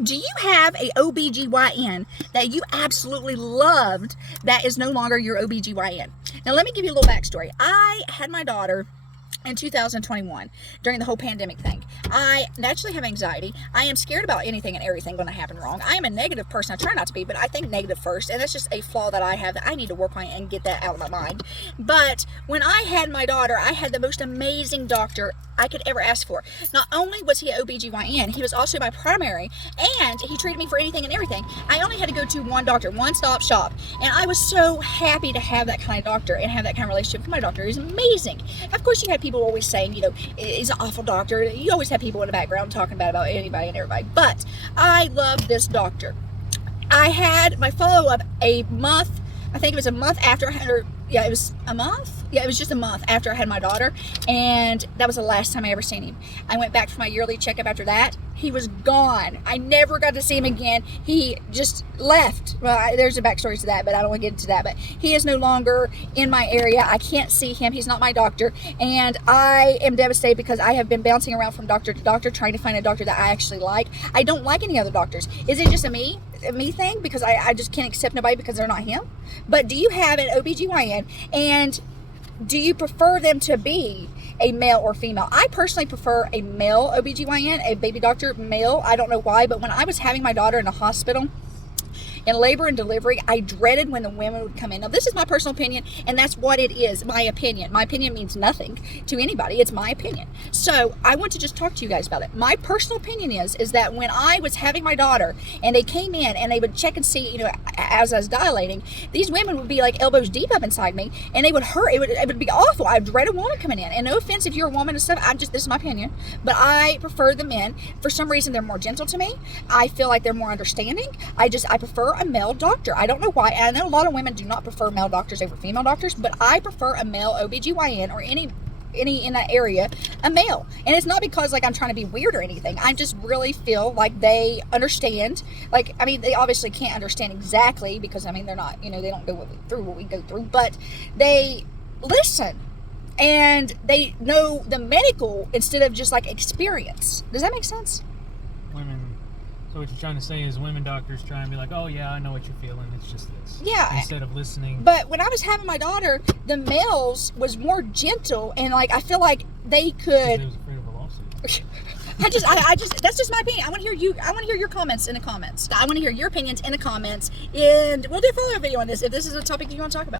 Do you have a OBGYN that you absolutely loved that is no longer your OBGYN? Now, let me give you a little backstory. I had my daughter in 2021 during the whole pandemic thing. I naturally have anxiety. I am scared about anything and everything going to happen wrong. I am a negative person. I try not to be, but I think negative first, and that's just a flaw that I have that I need to work on and get that out of my mind. But when I had my daughter, I had the most amazing doctor I could ever ask for. Not only was he an OBGYN, he was also my primary, and he treated me for anything and everything. I only had to go to one doctor, one-stop shop, and I was so happy to have that kind of doctor and have that kind of relationship with my doctor. He was amazing. Of course, you had people always saying, you know, he's an awful doctor. You always have people in the background talking bad about anybody and everybody, but I love this doctor. I had my follow-up a month, I think it was a month after I had her. Yeah, it was a month. Yeah, it was just a month after I had my daughter, and that was the last time I ever seen him. I went back for my yearly checkup after that. He was gone. I never got to see him again. He just left. Well, there's a backstory to that, but I don't want to get into that. But he is no longer in my area. I can't see him. He's not my doctor, and I am devastated because I have been bouncing around from doctor to doctor trying to find a doctor that I actually like. I don't like any other doctors. Is it just a me thing? Because I just can't accept nobody because they're not him? But do you have an OBGYN, and do you prefer them to be a male or female? I personally prefer a male OBGYN, a baby doctor, male. I don't know why, but when I was having my daughter in the hospital, in labor and delivery, I dreaded when the women would come in. Now, this is my personal opinion, and that's what it is, my opinion. My opinion means nothing to anybody. It's my opinion. So I want to just talk to you guys about it. My personal opinion is that when I was having my daughter and they came in and they would check and see, you know, as I was dilating, these women would be like elbows deep up inside me, and they would hurt. It would be awful. I dread a woman coming in. And no offense if you're a woman and stuff, this is my opinion, but I prefer the men. For some reason, they're more gentle to me. I feel like they're more understanding. I prefer a male doctor. I don't know why. And I know a lot of women do not prefer male doctors over female doctors, but I prefer a male OBGYN or any in that area, a male. And it's not because like I'm trying to be weird or anything. I just really feel like they understand. Like, I mean, they obviously can't understand exactly because, I mean, they're not, you know, they don't go through what we go through, but they listen and they know the medical instead of just like experience. Does that make sense? So what you're trying to say is women doctors try and be like, oh yeah, I know what you're feeling, it's just this. Yeah. Instead of listening. But when I was having my daughter, the males was more gentle, and like I feel like they could. They was afraid of a lawsuit. I just that's just my opinion. I want to hear you. I want to hear your comments in the comments. I want to hear your opinions in the comments, and we'll do a follow-up video on this if this is a topic you want to talk about.